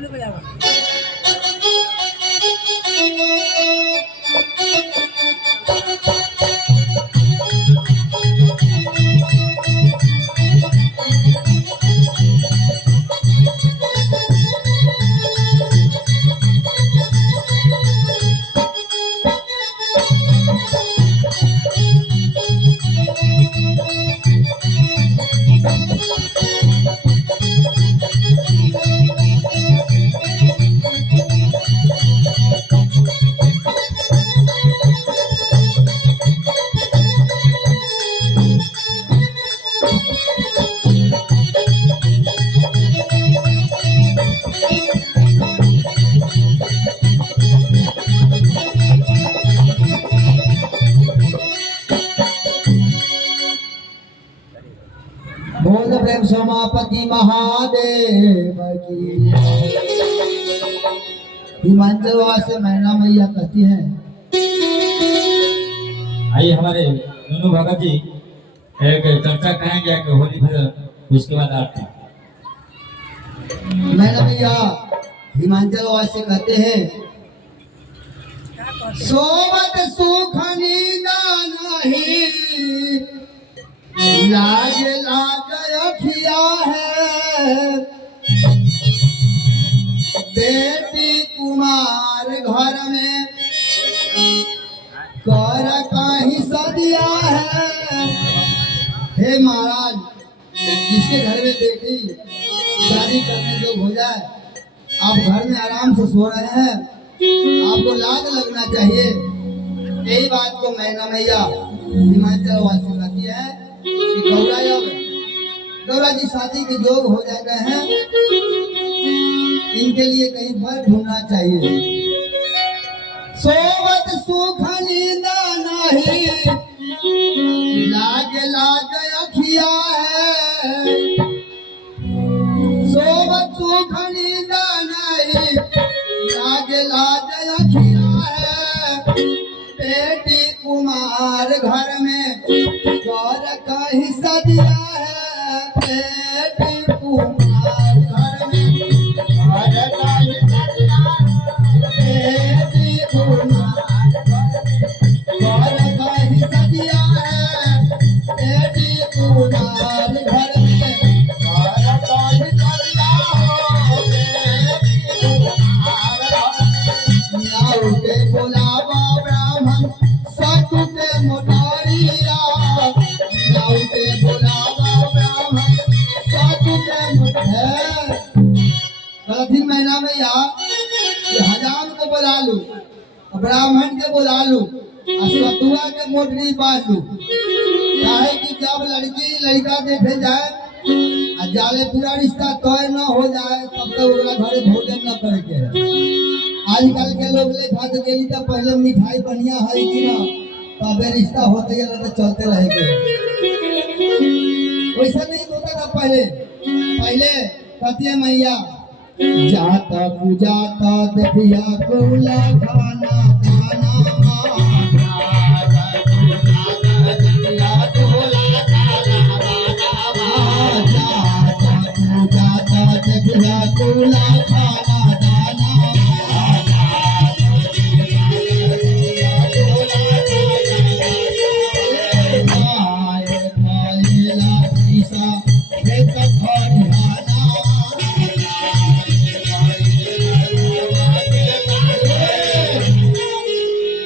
ताली बजाओ। बोल प्रेम सोमापति महादेव की। हिमाचल से मैना मैया कहती हैं। आइए हमारे दोनों भगत जी एक चर्चा करेंगे कि होली फिर उसके बाद आरती। मैना मैया हिमाचल से कहते हैं, सोवत सुख नींदा नहीं, लाज लाज अखिया है, बेटी कुमार घर में कर कहीं सदिया है। हे महाराज, जिसके घर में बेटी शादी करने जो हो जाए, आप घर में आराम से सो रहे हैं, आपको लाज लगना चाहिए। यही बात को मैना मैया हिमाचल वासी कहती है कि गौरा जी शादी के योग हो जाते हैं, इनके लिए कहीं पर ढूंढना चाहिए। सोवत सुख नींदा नहीं, लाज लाज अखिया है, सोवत सुख नींदा नहीं, लाज लाज अखिया है, बेटी कुमार घर में गौर कहीं सदिया है, बेटी कुमार घर में गौर कहीं सदिया है, बेटी कुमार गौर कहीं सदिया है, बेटी कुमार घर में गौर कहीं सदिया हो, बेटी कुमार नाउ के बोलावा ब्राह्मण साधु के मोटारिया, नाउ के बोलावा ब्राह्मण साधु के मोटारिया। कल महीना में हजाम को बुला लू, ब्राह्मण के बुला लू, सतुआ के मोटरी बांध लू, चाहे कि जब लड़की लड़का देखे जाए जाले पूरा रिश्ता तय न हो जाए तब तक ओकरा घरे भोजन न करे के है। आजकल के लोग ले खा के गेली तो पहले मिठाई बढ़िया है कि ना, तबे रिश्ता होते या तो चलते रहेंगे। वैसा नहीं होता था पहले। पहले कहती मैया जाता पूजाता देखिया कोला खाना खाना कोला खाना दाना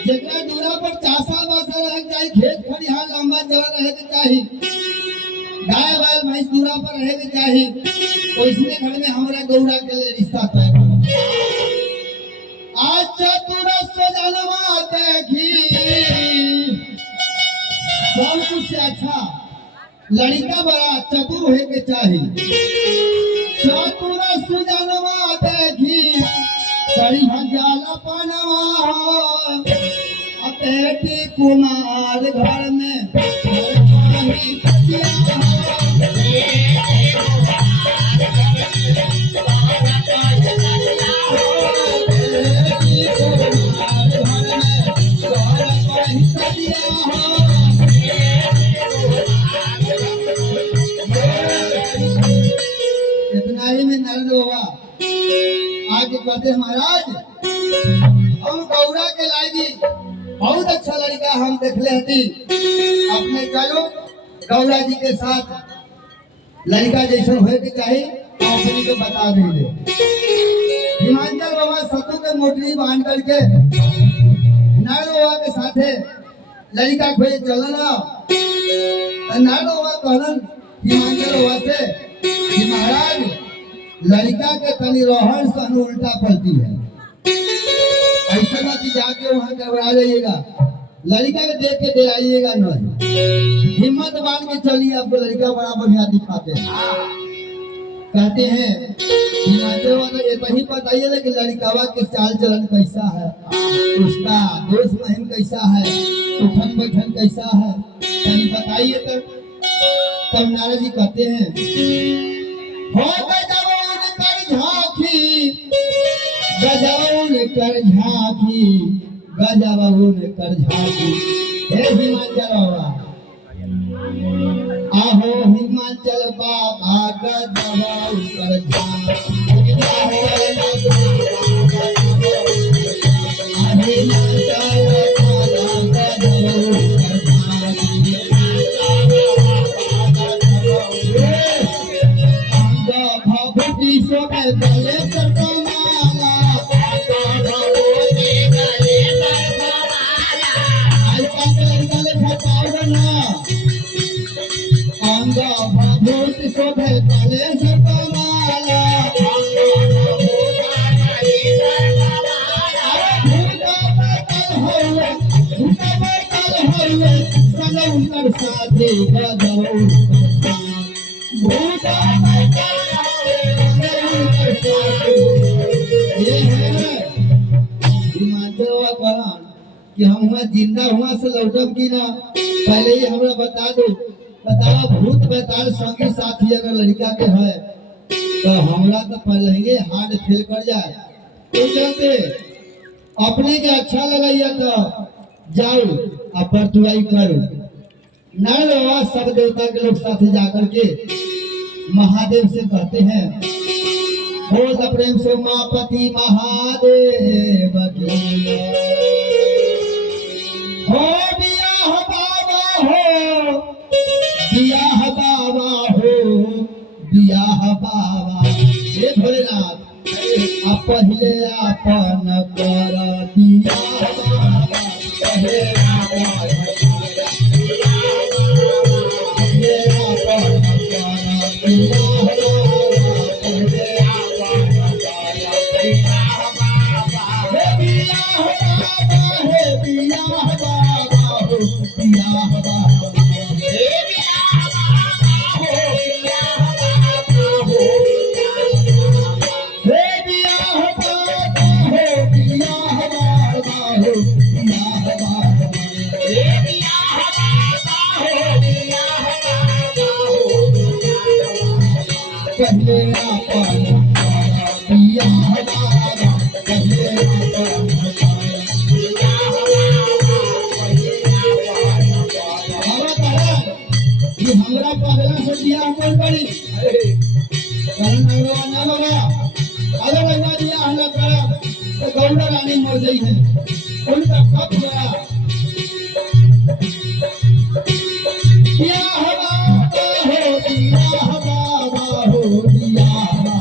जितना दूरा पर चासा बासा रह जाए, खेत खलिहान लंबा जगह रहे के चाहिए, गाय बैल भैंस दूरा पर रहे के चाहिए, तो इसमें घर में हमारा गौरा के लिए रिश्ता तय करो। आज चतुर सजनवा देखी, सब कुछ से अच्छा लड़का बड़ा चतुर होए के चाहिए। चतुर सुजनवा देखी, सड़ी भंजाला पनवा, बेटी कुमार घर में इतना ही में नरेंद्र बाबा आके कहते हैं महाराज हम गौरा के लागी बहुत अच्छा लड़का हम देखले हती अपने चलो गौरा जी के साथ लड़का जैसे होए के चाहिए अपने को बता देंगे। हिमाचल बाबा सतु के मोटरी बांध करके नारद बाबा के साथे लड़का खोए चलना नारद बाबा कहलन हिमाचल बाबा से कि महाराज लड़का के तनी रोहन सन उल्टा पलटी है, ऐसा ना कि जाके वहां घबरा जाइएगा, लड़का के देख के डराइएगा नहीं, हिम्मत बांध के चलिए, आपको लड़का बड़ा बढ़िया दिखाते हैं। कहते हैं हिमाचल वाला ये तो ही बताइए ना कि लड़कावा के चाल चलन कैसा है, उसका दोस्त महिम कैसा है, उठन बैठन कैसा है, तनी बताइए। तब नारद जी कहते हैं हो गजौन कर झांकी, गजौन कर झांकी, गजौन कर झांकी। हे हिमाचल बाबा, आहो हिमाचल बाबा गजौन कर झांकी, साथे गजौन कि हम वहाँ जिंदा हुआ से लौटब की ना, पहले ही हमरा बता दो, बताओ भूत बैताल संगी साथी अगर लड़का के है तो हमरा तो पहले ही हार्ट फेल कर जाए, तो चलते अपने के अच्छा लगाइए तो जाओ अपर तुआई करो। नारद बाबा सब देवता के लोग साथ जाकर के महादेव से कहते हैं बोल प्रेम से उमापति महादेव की हो, बियाह बाबा हो, बियाह बाबा हो, बियाह बाबा। हे भोलेनाथ आप पहले अपन कर बियाह बाबा, पहले अपन गौड़ा रानी मर गई है, उनका कब हुआ बियाह बाबा हो, बियाह बाबा हो, बियाह बाबा,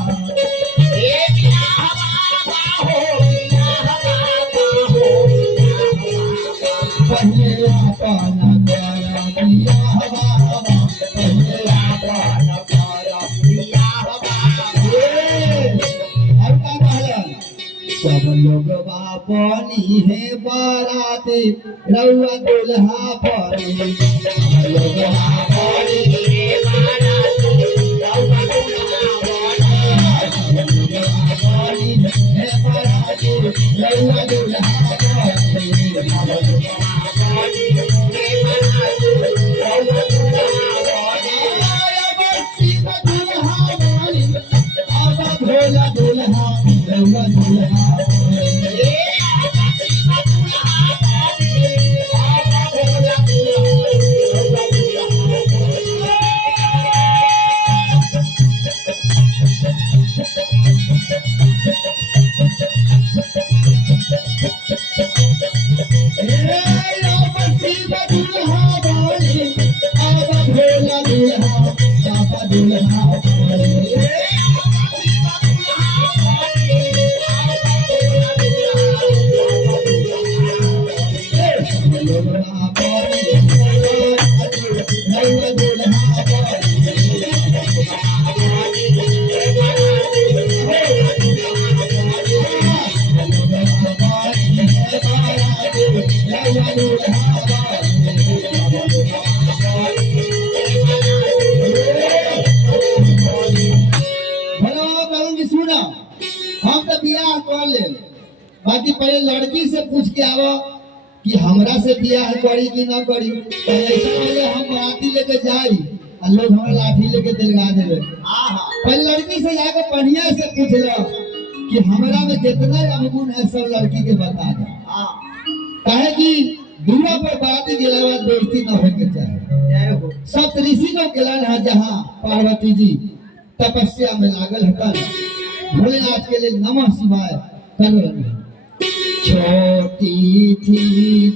हे बियाह बाबा हो, बियाह बाबा हो, पहले अपन कर बियाह बाबा, पहले अपन कर बियाह बाबा। और का कहलन सब लोग बापनी है बाराती रउआ दुल्हा परी, सब लोग बापनी है बाराती रउआ दुल्हा परी, सब लोग बापनी है बाराती रउआ दुल्हा परी, सब लोग बापनी है बाराती रउआ दुल्हा परी। बच्ची का दुल्हा परी, आबा भोला दुल्हा रउआ दुल्हा बोला दूल्हा बाबा दूल्हा सुना हम तो बियाह कर ले, बाकी पहले लड़की से पूछ के आवो कि हमरा से बियाह करी कि ना करी। ऐसा पहले हम बाराती लेके जाई और लोग हमारा लाठी लेके दिलगा देवे। पहले लड़की से जाकर बढ़िया से पूछ लो कि हमरा में कितना अवगुण है, सब लड़की के बता दो। कहे कि दूरा पर बाराती गेला बाद बेइज्जती न होए के चाहे। सब ऋषि लोग गेलन है जहाँ पार्वती जी तपस्या में लागल हतन, भोलेनाथ के लिए नमः शिवाय कर रहे हैं। छोटी थी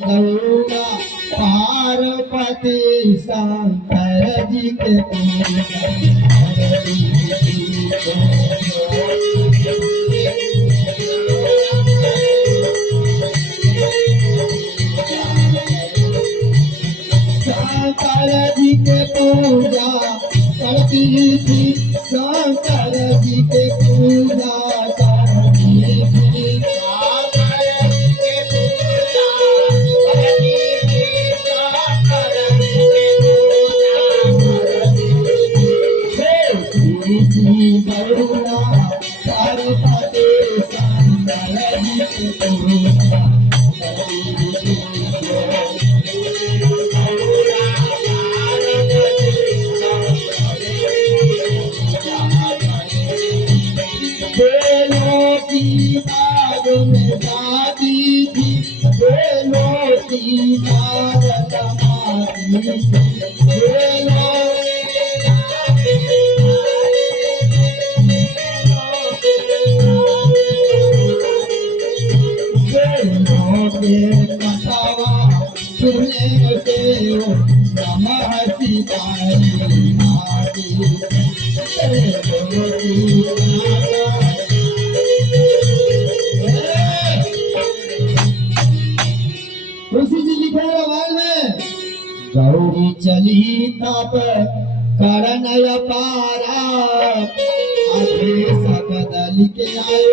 गौरा पार्वती शंकर जी के शंकर जी के पूजा करती थी, शंकर जी के पूजा करती थी। गौरा पार्वती शंकर जी के पूजा बेलों की बाग में दादी थी, बेलों की बाग दमादी थी, बेलों के मसावा चुने से नमः शिवाय आदि तुलसी जी लिखे रामायण में, गौरी चली तप करण अपारा, आदेश बदल के आए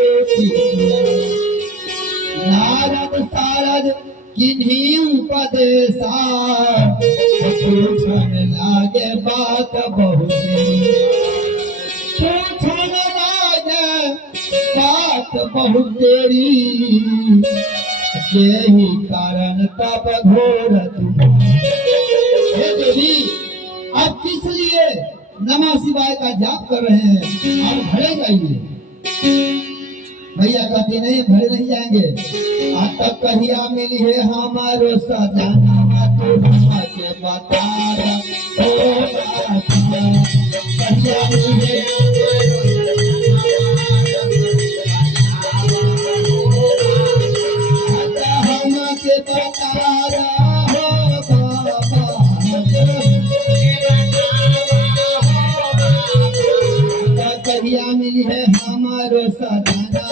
नारद सारद किन्हीं उपदेशा, पूछन लागे बात बहुत, पूछन लागे बात बहुत तेरी, यही कारण तप घोर हे देवी आप किस लिए नमः शिवाय का जाप कर रहे हैं, आप घरे जाइए। भैया कहते नहीं भरे नहीं जाएंगे, आज तक कहिया मिली है हमारो सजाना, तो के बता ओ कहिया मिली है हम के बता कहिया मिली है हमारो सजाना,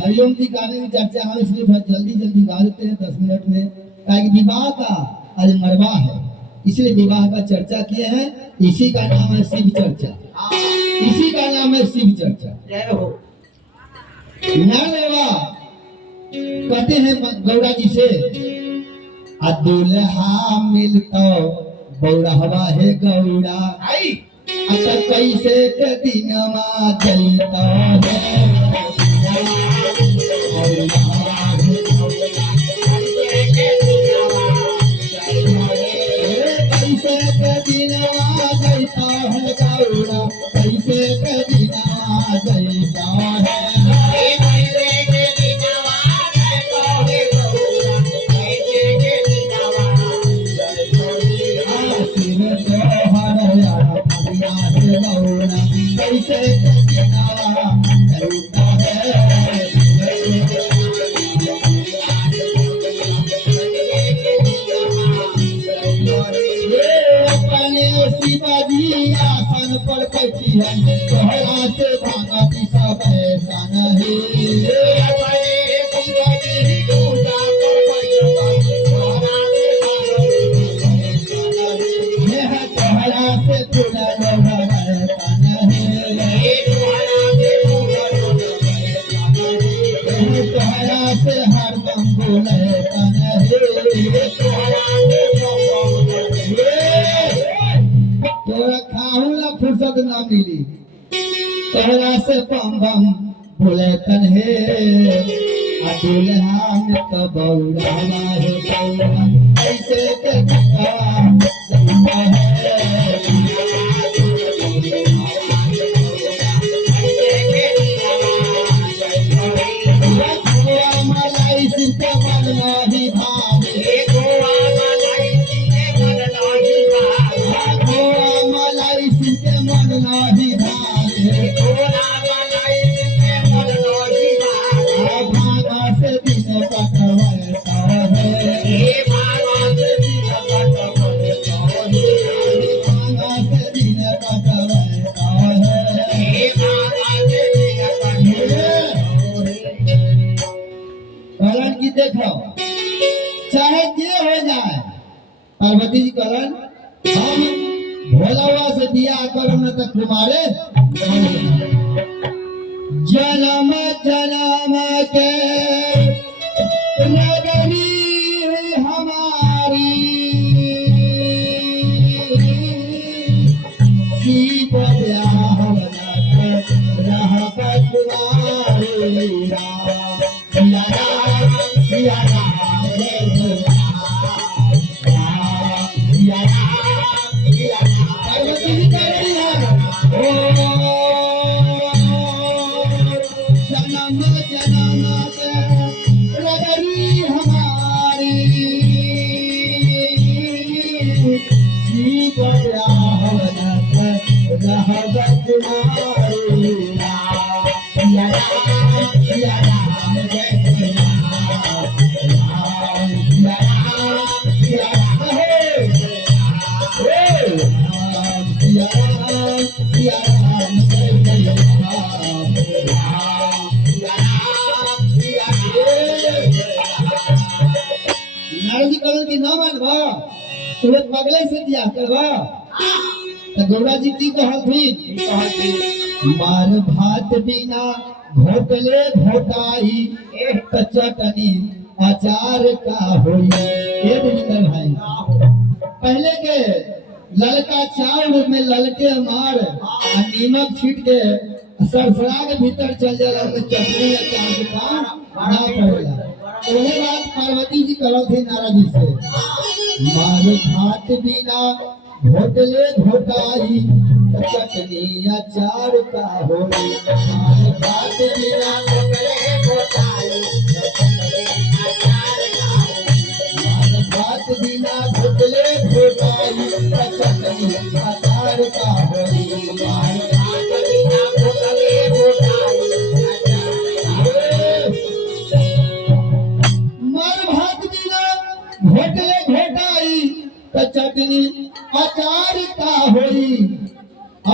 हरिओम जी गाने की चर्चा हम इसलिए बहुत जल्दी जल्दी गा देते हैं 10 मिनट में, ताकि विवाह का आज मरवा है, इसलिए विवाह का चर्चा किए हैं। इसी का नाम है शिव चर्चा, इसी का नाम है शिव चर्चा। जय हो। नरवा कहते हैं गौरा जी से, दुल्हा मिलता बौरहवा है गौरा, अत कैसे के दिनवा जलता है कैसे के दिनवा जलता है गौरा कैसे के दिनवा जलता है कैसे चलता है अपने शिवाजी आसन पर बैठी है तोहरा से भागा दिशा ऐसा नहीं तोहरा से जुड़ा तोहरा से हरदम बोले तोरा खाहू ला फुर्सत ना मिली तोहरा से बम बम बोले तन्हे अतुल हम तो बौरा है बौरा ऐसे के चलता है मलाई सिंह मन नहीं भावे गोवा मलाई सिंह मन नहीं भावे भागा से दिन कटवता है भागा से दिन कटवता करण की देखो चाहे जे हो जाए पार्वती जी करण हम भोलावा से दिया करम न तक तुम्हारे जन्म जन्म के नगरी हमारी सीप ब्याह रह पार्वती जी कह रही है जन्म जन्म के नगरी हमारी सीप ब्याह रह तुम्हारी नारद जी कलन की ना मानवा तुम्हें पगले से दिया करवा तो गौरा जी की कहल थी मार भात बिना घोटले घोटाई तो चटनी अचार का होई ये दिनकर भाई पहले के ललका चावल में ललके मार और नीमक छीट के सरसरा के भीतर चल जाला तो चटनी अचार के काम ना पड़ेला वही बात पार्वती जी करल थी नारद जी से मार भात बिना घोटले घोटाई तो चटनी अचार का होई मार भात बिना घोटले घोटाई तो चटनी अचार का होई मार भात बिना घोटले घोटाई तो चटनी अचार का होई मार भात बिना घोटले घोटाई मार भात बिना घोटले घोटाई तो चटनी अचार का होई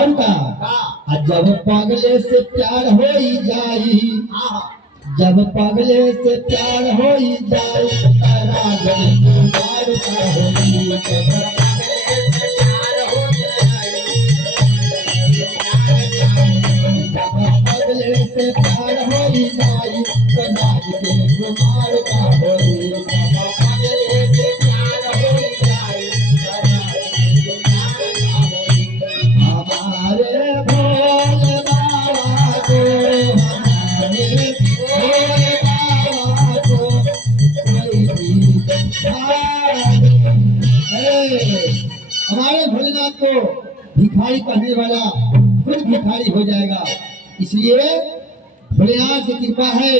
और का जब पगले से प्यार होई जाई जब पगले से प्यार होई जाई रागन प्यार का होई जब पगले से प्यार हो जाई जब पगले से प्यार होई जाई तो राज के कुमार का होई जब पगले से प्यार होई जाई भोलेनाथ को भिखारी कहने वाला खुद भिखारी हो जाएगा। इसलिए भोलेनाथ की कृपा है